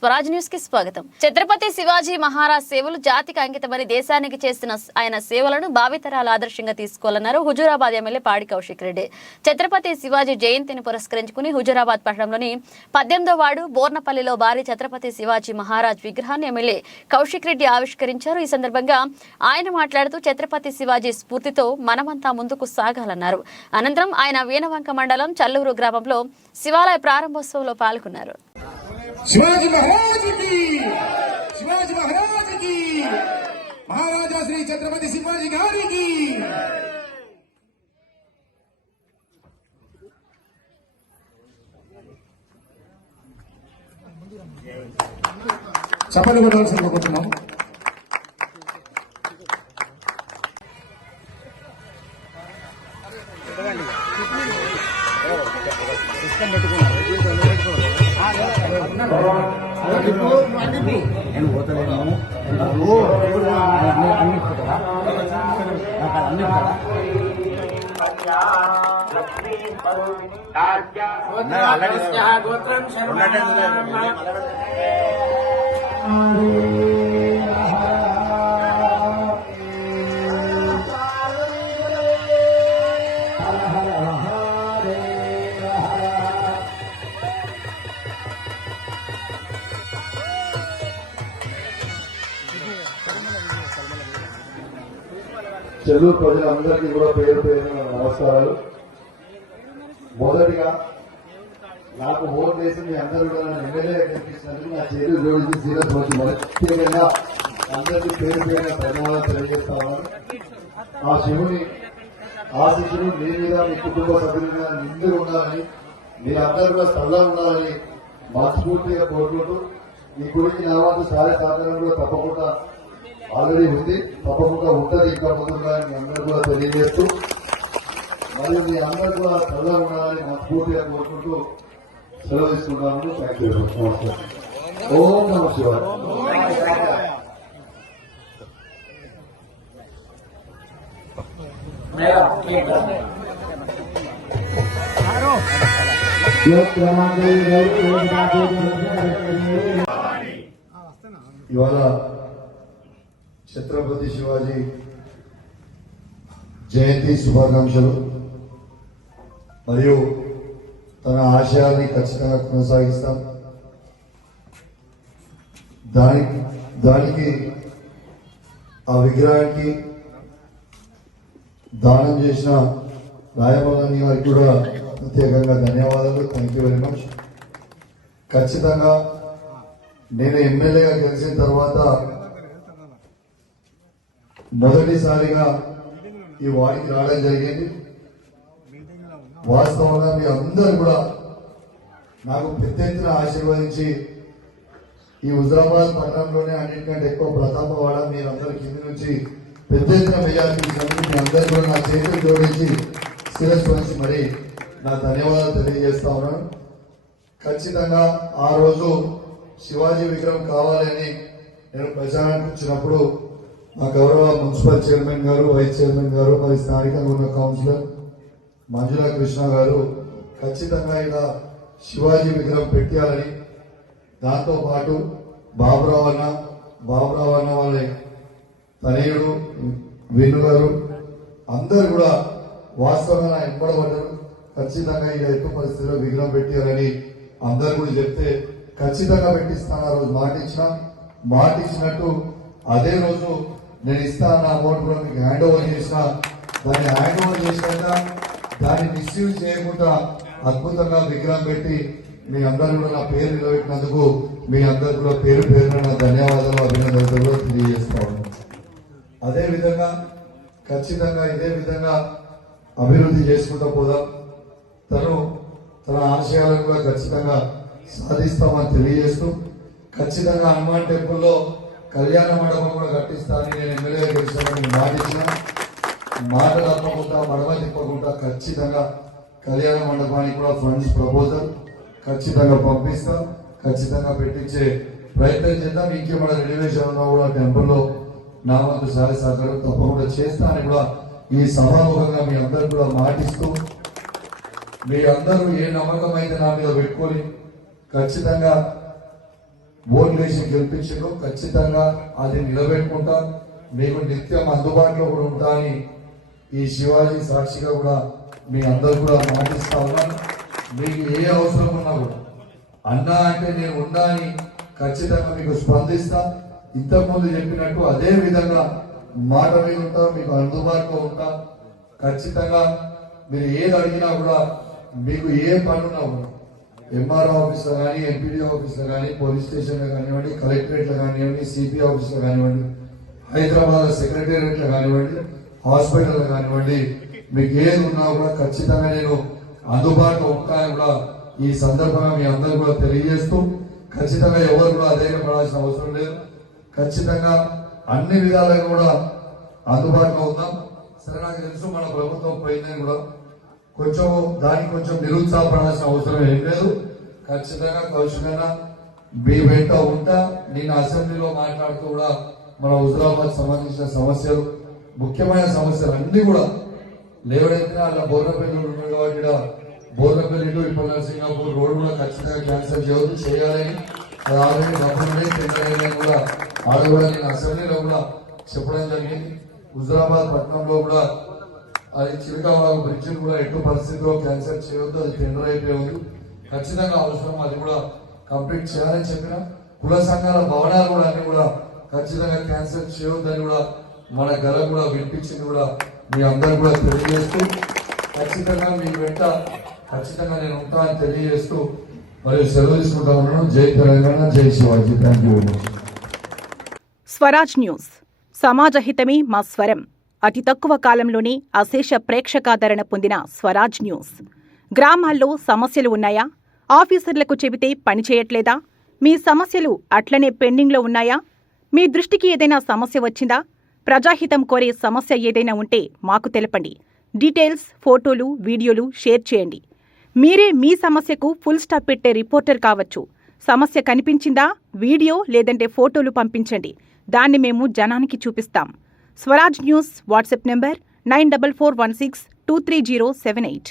స్వరాజ్ న్యూస్కి స్వాగతం. ఛత్రపతి శివాజీ మహారాజ్ సేవలు జాతికి అంకితమని దేశానికి చేసిన ఆయన సేవలను భావితరాలు ఆదర్శంగా తీసుకోవాలన్నారు హుజూరాబాద్ ఎమ్మెల్యే పాడి కౌశిక్ రెడ్డి. ఛత్రపతి శివాజీ జయంతిని పురస్కరించుకుని హుజూరాబాద్ పట్టణంలోని పద్దెనిమిదో వాడు బోర్నపల్లిలో భారీ ఛత్రపతి శివాజీ మహారాజ్ విగ్రహాన్ని ఎమ్మెల్యే కౌశిక్ రెడ్డి ఆవిష్కరించారు. ఈ సందర్భంగా ఆయన మాట్లాడుతూ ఛత్రపతి శివాజీ స్ఫూర్తితో మనమంతా ముందుకు సాగాలన్నారు. అనంతరం ఆయన వీణవంక మండలం చల్లూరు గ్రామంలో శివాలయ ప్రారంభోత్సవంలో పాల్గొన్నారు. శివాజీ మహారాజుకి శివాజీ మహారాజుకి మహారాజా శ్రీ ఛత్రపతి శివాజీ గారికి చప్పలు కొట్టాల్సింది అనుకుంటున్నాము నేను పోతలేను ఓ అన్ని అన్ని పోతారా నాకు అది అన్ని పోతారా చెల్లూరు ప్రజలందరికీ కూడా పేరు పేరు నమస్కారాలు. మొదటిగా నాకు ఓటు చేసి మీ అందరూ కూడా ఎమ్మెల్యే కనిపించినందుకు నా చేతులు జోడించి సీరియస్ వచ్చి ముఖ్యంగా అందరికీ పేరు పేరున ధన్యవాదాలు తెలియజేస్తా ఆ శివుని ఆశిస్సులు మీ మీద మీ కుటుంబ సభ్యుల నిండి ఉండాలని మీ అందరూ కూడా స్థలంగా ఉండాలని మనస్ఫూర్తిగా కోరుకుంటూ మీ గురించి నా వంతు సహాయ సహకారం కూడా తప్పకుండా ఆల్రెడీ ఉంది. తప్పకుండా ఉంటుంది. ఇంకా ముందుగా మీ అందరూ కూడా తెలియజేస్తూ మరియు మీ అందరూ కూడా చల్లగా ఉండాలని మనస్ఫూర్తిగా కోరుకుంటూ సెలవు తీసుకుంటాము థ్యాంక్ యూ నమస్కారం ఓం నమ శివాయ. ఇవాళ ఛత్రపతి శివాజీ. జయంతి శుభాకాంక్షలు. మరియు తన ఆశయాన్ని ఖచ్చితంగా కొనసాగిస్తాం. దాని దానికి ఆ విగ్రహానికి దానం చేసిన రాయమల్లని వారికి కూడా ప్రత్యేకంగా ధన్యవాదాలు. థ్యాంక్ యూ వెరీ మచ్ ఖచ్చితంగా నేను ఎమ్మెల్యేగా గెలిచిన తర్వాత మొదటిసారిగా ఈ వాడికి రావడం జరిగింది. వాస్తవంగా మీ అందరూ కూడా నాకు పెద్ద ఎత్తున ఆశీర్వదించి ఈ హుజరాబాద్ పట్టణంలోనే అన్నింటికంటే ఎక్కువ ప్రతాపవాడ మీరందరూ కింది నుంచి పెద్ద ఎత్తున మెజార్టీ మీ అందరూ కూడా నా చేతులు జోడించి శిరస్సు వంచి మరి నా ధన్యవాదాలు తెలియజేస్తా ఉన్నాను. ఖచ్చితంగా ఆ రోజు శివాజీ విగ్రహం కావాలని నేను ప్రచారానికి వచ్చినప్పుడు మా గౌరవ మున్సిపల్ చైర్మన్ గారు వైస్ చైర్మన్ గారు మరి స్థానికంగా ఉన్న కౌన్సిలర్ మంజుల కృష్ణ గారు ఖచ్చితంగా ఇలా శివాజీ విగ్రహం పెట్టాలని దాంతోపాటు బాబురావు అన్న బాబురావు అన్న వాళ్ళ తనయుడు వేణు గారు అందరు కూడా వాస్తవంగా నా ఎంపడబడ్డారు ఖచ్చితంగా ఇలా ఎక్కువ పరిస్థితిలో విగ్రహం పెట్టారని అందరు కూడా చెప్తే ఖచ్చితంగా పెట్టిస్తాను ఆ రోజు మాట ఇచ్చిన. మాట ఇచ్చినట్టు అదే రోజు నేను ఇస్తా నా అమౌంట్ కూడా మీకు హ్యాండ్ ఓవర్ చేసిన దాన్ని హ్యాండ్ ఓవర్ చేసినాక దాన్ని మిస్యూజ్ చేయకుండా అద్భుతంగా విగ్రహం పెట్టి మీ అందరూ కూడా నా పేరు నిలబెట్టినందుకు మీ అందరు కూడా పేరు పేరున నా ధన్యవాదాలు అభినందనలు తెలియజేస్తాను అదే విధంగా ఖచ్చితంగా ఇదే విధంగా అభివృద్ధి చేసుకుంటూ పోదాం. తను తన ఆశయాలను కూడా ఖచ్చితంగా సాధిస్తామని తెలియజేస్తూ ఖచ్చితంగా హనుమాన్ టెంపుల్లో కళ్యాణ మండపం కూడా కట్టి గెలిచానని మాట తప్పకుండా తిప్పకుండా ఖచ్చితంగా కళ్యాణ మండపానికి కూడా ఫండ్స్ ప్రపోజల్ ఖచ్చితంగా పంపిస్తాం. ఖచ్చితంగా పెట్టించే ప్రయత్నం చేద్దాం. ఇంకేమైనా రెలివేషన్ ఉన్నా కూడా టెంపుల్లో నా వంతు సహాయ సహకారం తప్పకుండా చేస్తానని కూడా ఈ సభాముఖంగా మీ అందరు కూడా మాటిస్తూ మీ అందరూ ఏ నమ్మకం అయితే నా మీద పెట్టుకొని ఖచ్చితంగా ఓట్లు వేసి గెలిపించారు ఖచ్చితంగా అది నిలబెట్టుకుంటా. మీకు నిత్యం అందుబాటులో కూడా ఉంటా అని ఈ శివాజీ సాక్షిగా కూడా మీ అందరు కూడా మాటిస్తా ఉన్నాను. మీకు ఏ అవసరం ఉన్నా కూడా. అన్నా అంటే నేను ఉన్నా అని ఖచ్చితంగా మీకు స్పందిస్తా. ఇంతకుముందు చెప్పినట్టు అదే విధంగా మాట మీద ఉంటా మీకు అందుబాటులో ఉంటా. ఖచ్చితంగా మీరు ఏది అడిగినా కూడా మీకు ఏ పనున్నా కూడా ఎంఆర్ఓ ఆఫీస్లో కానీ ఎంపీడీ ఆఫీస్లో కానీ పోలీస్ స్టేషన్లో కానివ్వండి కలెక్టరేట్లో కానివ్వండి సిపి ఆఫీస్లో కానివ్వండి హైదరాబాద్ సెక్రటేరియట్లో కానివ్వండి హాస్పిటల్ కానివ్వండి మీకు ఏది ఉన్నా కూడా ఖచ్చితంగా నేను అందుబాటులో ఉంటానని కూడా ఈ సందర్భంగా మీ అందరూ కూడా తెలియజేస్తూ ఖచ్చితంగా ఎవరు కూడా అధైర్యపడాల్సిన అవసరం లేదు. ఖచ్చితంగా అన్ని విధాలుగా కూడా అందుబాటులో ఉందాం సరే నాకు తెలుసు మన ప్రభుత్వం పోయిందని కూడా. కొంచెం దానికి కొంచెం నిరుత్సాహపడాల్సిన అవసరం ఏం లేదు. ఖచ్చితంగా కౌశికైనా మీ వెంట ఉంటా. నేను అసెంబ్లీలో మాట్లాడుతూ కూడా మన హుజరాబాద్ సంబంధించిన సమస్యలు ముఖ్యమైన సమస్యలు అన్నీ కూడా లేవడైతే అలా బోర్లపల్లి ఉన్నాయి కాబట్టి బోర్లపల్లి టు ఇప్పుడు సింగాపూర్ రోడ్ కూడా ఖచ్చితంగా క్యాన్సిల్ చేయవద్దు చేయాలని అది ఆల్రెడీ టెండర్ కూడా అది కూడా నేను అసెంబ్లీలో కూడా చెప్పడం జరిగింది. హుజరాబాద్ పట్టణంలో కూడా అది చిరకావాగు బ్రిడ్జ్ కూడా ఎటు పరిస్థితిలో క్యాన్సిల్ చేయవద్దు అది టెండర్ అయిపోయి ఖచ్చితంగా అవసరం అది కూడా కంప్లీట్ చేయాలని చెప్పిన. కుల సంఘాల భవనాలు కూడా అన్ని కూడా ఖచ్చితంగా క్యాన్సర్ చేయొద్దని కూడా మన గల కూడా వినిపించింది కూడా మీ అందరు కూడా తెలియజేస్తూ ఖచ్చితంగా మీ వెంట ఖచ్చితంగా నేను ఉంటానని తెలియజేస్తూ మరియు సెలవు తీసుకుంటా ఉన్నాను. జై తెలంగాణ జై Shivaji. Thank you Swaraj news. సమాజ హితమే మా స్వరం. అతి తక్కువ కాలంలోనే అశేష ప్రేక్షకాదరణ పొందిన స్వరాజ్ న్యూస్. గ్రామాల్లో సమస్యలు ఉన్నాయా? ఆఫీసర్లకు చెబితే పనిచేయట్లేదా మీ సమస్యలు అట్లనే పెండింగ్లో ఉన్నాయా? మీ దృష్టికి ఏదైనా సమస్య వచ్చిందా? ప్రజాహితం కోరే సమస్య ఏదైనా ఉంటే మాకు తెలపండి. డీటెయిల్స్ ఫోటోలు వీడియోలు షేర్ చేయండి. మీరే మీ సమస్యకు ఫుల్ స్టాప్ పెట్టే రిపోర్టర్ కావచ్చు. సమస్య కనిపించిందా? వీడియో లేదంటే ఫోటోలు పంపించండి. దాన్ని మేము జనానికి చూపిస్తాం. Swaraj news WhatsApp number nine double four one six two three zero seven eight.